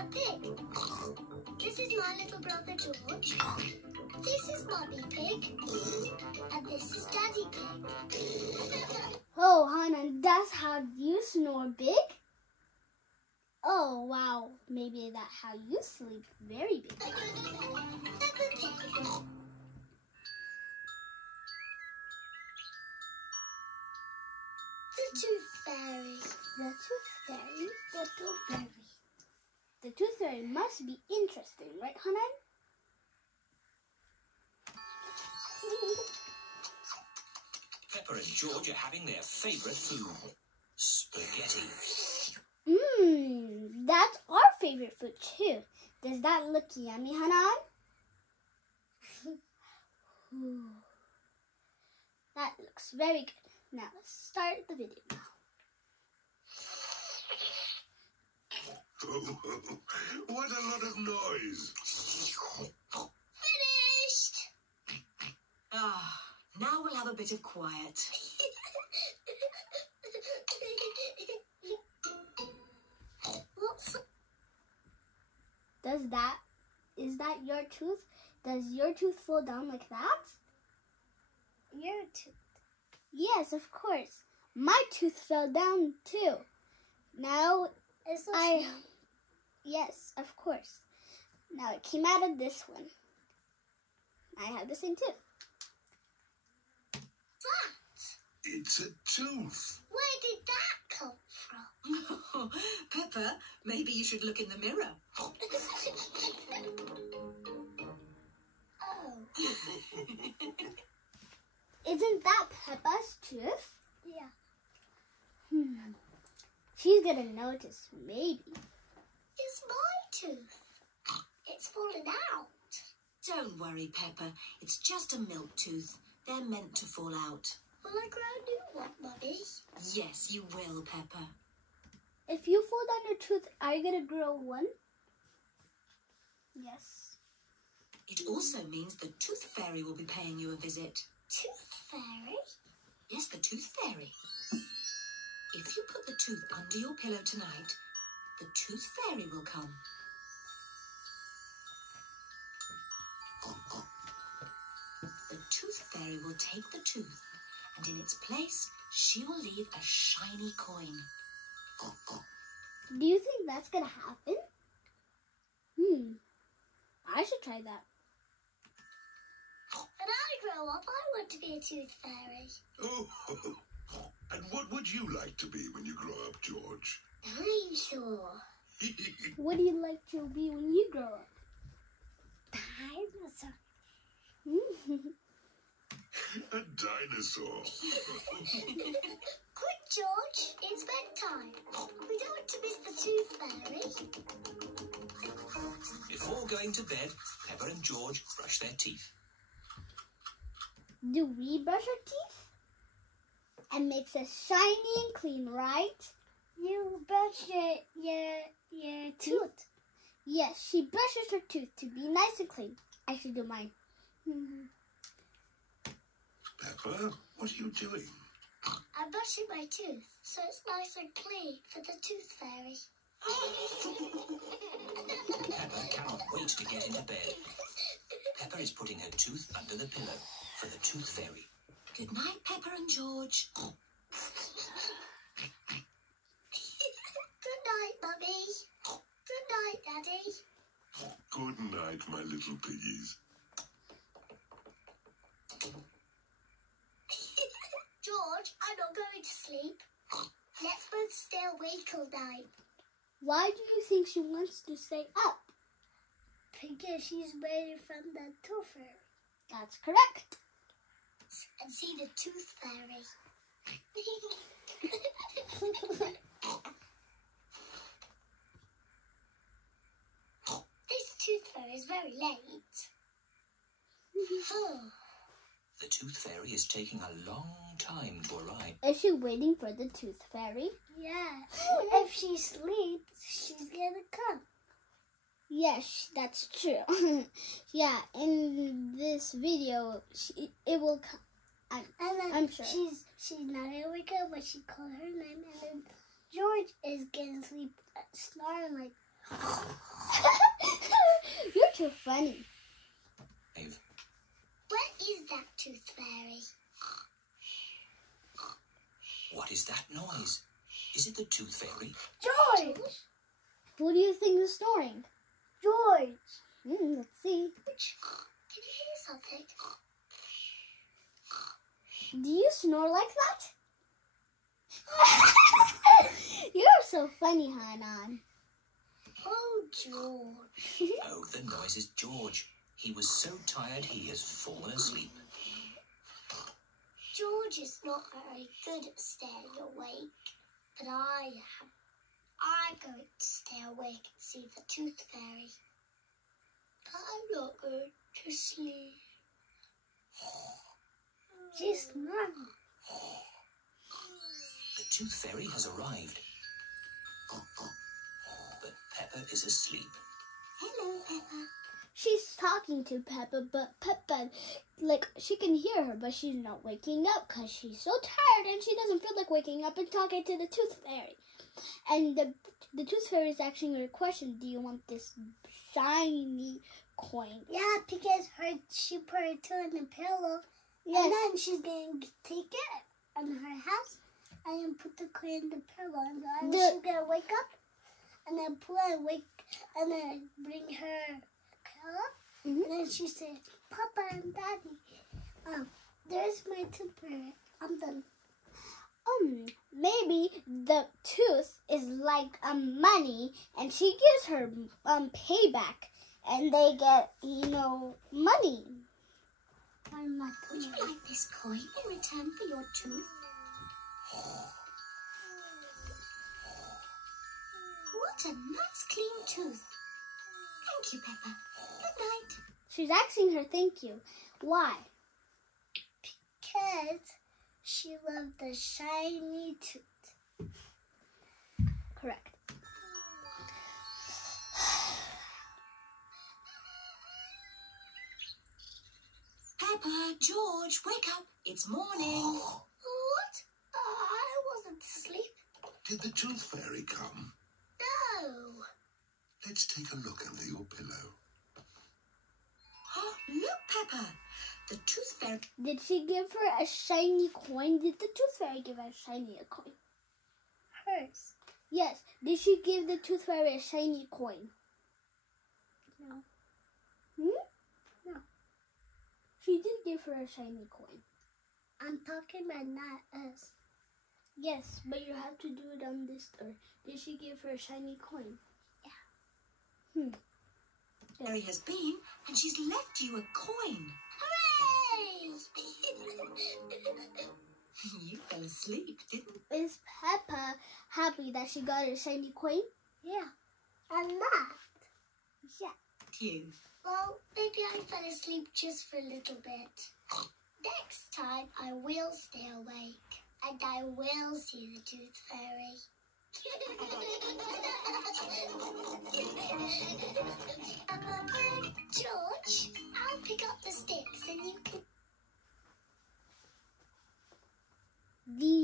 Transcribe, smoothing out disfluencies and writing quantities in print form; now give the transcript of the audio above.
a pig. This is my little brother George. This is Mummy Pig. And this is Daddy Pig. Oh, Hannan, that's how you snore big? Oh, wow. Maybe that's how you sleep very big. Peppa Pig. The Tooth Fairy. The Tooth Fairy? The Tooth Fairy. The Tooth Fairy must be interesting, right, Hannan? Peppa and George are having their favourite food, spaghetti. That's our favorite food too. Does that look yummy, Hannan? That looks very good. Now let's start the video now. What a lot of noise. Finished! Ah, now we'll have a bit of quiet. What's Is that your tooth? Does your tooth fall down like that? your tooth? Yes, of course. My tooth fell down too. Now Is this yes, of course. Now it came out of this one. I have the same tooth. that? It's a tooth. Where did that come from? Peppa, maybe you should look in the mirror. Oh. Isn't that Peppa's tooth? Yeah. She's gonna notice, maybe. It's my tooth. It's fallen out. Don't worry, Peppa. It's just a milk tooth. They're meant to fall out. Will I grow a new one, Mummy? Yes, you will, Peppa. If you fall down your tooth, are you gonna grow one? Yes. It also means the Tooth Fairy will be paying you a visit. Tooth Fairy? Yes, the Tooth Fairy. If you put the tooth under your pillow tonight, the Tooth Fairy will come. The Tooth Fairy will take the tooth, and in its place, she will leave a shiny coin. Do you think that's gonna happen? I should try that. When I grow up, I want to be a tooth fairy. Oh, and what would you like to be when you grow up, George? Dinosaur. What do you like to be when you grow up? Dinosaur. A dinosaur. Quick, George. It's bedtime. We don't want to miss the tooth fairy. Before going to bed, Peppa and George brush their teeth. Do we brush our teeth? And makes us shiny and clean, right? You brush your tooth. Yes, she brushes her tooth to be nice and clean. I should do mine. Peppa, what are you doing? I'm brushing my tooth, so it's nice and clean for the tooth fairy. Peppa cannot wait to get into bed. Peppa is putting her tooth under the pillow for the Tooth Fairy. Good night, Peppa and George. Good night, Mummy. Good night, Daddy. Good night, my little piggies. George, I'm not going to sleep. Let's both stay awake all night. Why do you think she wants to stay up? Because she's waiting from the tooth fairy. That's correct. And see the tooth fairy. This tooth fairy is very late. The Tooth Fairy is taking a long time to arrive. Is she waiting for the Tooth Fairy? Yeah. If she sleeps, she's gonna come. Yes, that's true. Yeah, in this video, it will come. I'm sure. She's not gonna wake up when she calls her name, and then George is gonna sleep, snoring like, You're too funny. Where is that tooth fairy? What is that noise? Is it the tooth fairy? George! Who do you think is snoring? George. Let's see. Can you hear something? Do you snore like that? You're so funny, Hannan. Oh, George. Oh, the noise is George. He was so tired he has fallen asleep. George is not very good at staying awake, but I am. I'm going to stay awake and see the tooth fairy. But I'm not going to sleep. She's snoring. The tooth fairy has arrived. But Peppa is asleep. Hello, Peppa. She's talking to Peppa, but Peppa, she can hear her, but she's not waking up because she's so tired and she doesn't feel like waking up and talking to the tooth fairy. And the tooth fairy is asking her a question. Do you want this shiny coin? Yeah, because she put her tooth in the pillow. Yes. And then she's going to take it in her house and then put the coin in the pillow. And then she's going to wake up and then pull it and then bring her pillow. And then she said, Papa and Daddy, there's my tooth fairy. I'm done. Maybe the tooth is like money, and she gives her payback, and they get money. Would you like this coin in return for your tooth? What a nice clean tooth. Thank you, Peppa. Good night. She's asking her thank you. Why? Because she loved the shiny tooth. Correct. Peppa, George, wake up. It's morning. What? I wasn't asleep. Did the tooth fairy come? No. Let's take a look under your pillow. Oh, look, Peppa. The tooth fairy. Did she give her a shiny coin? Did the tooth fairy give her a shiny coin? Hers. Yes. Did she give the tooth fairy a shiny coin? No. No. She did give her a shiny coin. I'm talking about not us. Yes, but you have to do it on this door. Did she give her a shiny coin? Yeah. Fairy has been, and she's left you a coin. Hooray! You fell asleep, didn't you? Is Peppa happy that she got a shiny coin? Yeah. I'm not. Yeah. You. Well, maybe I fell asleep just for a little bit. Next time, I will stay awake. And I will see the tooth fairy. George, I'll pick up the sticks and you can... The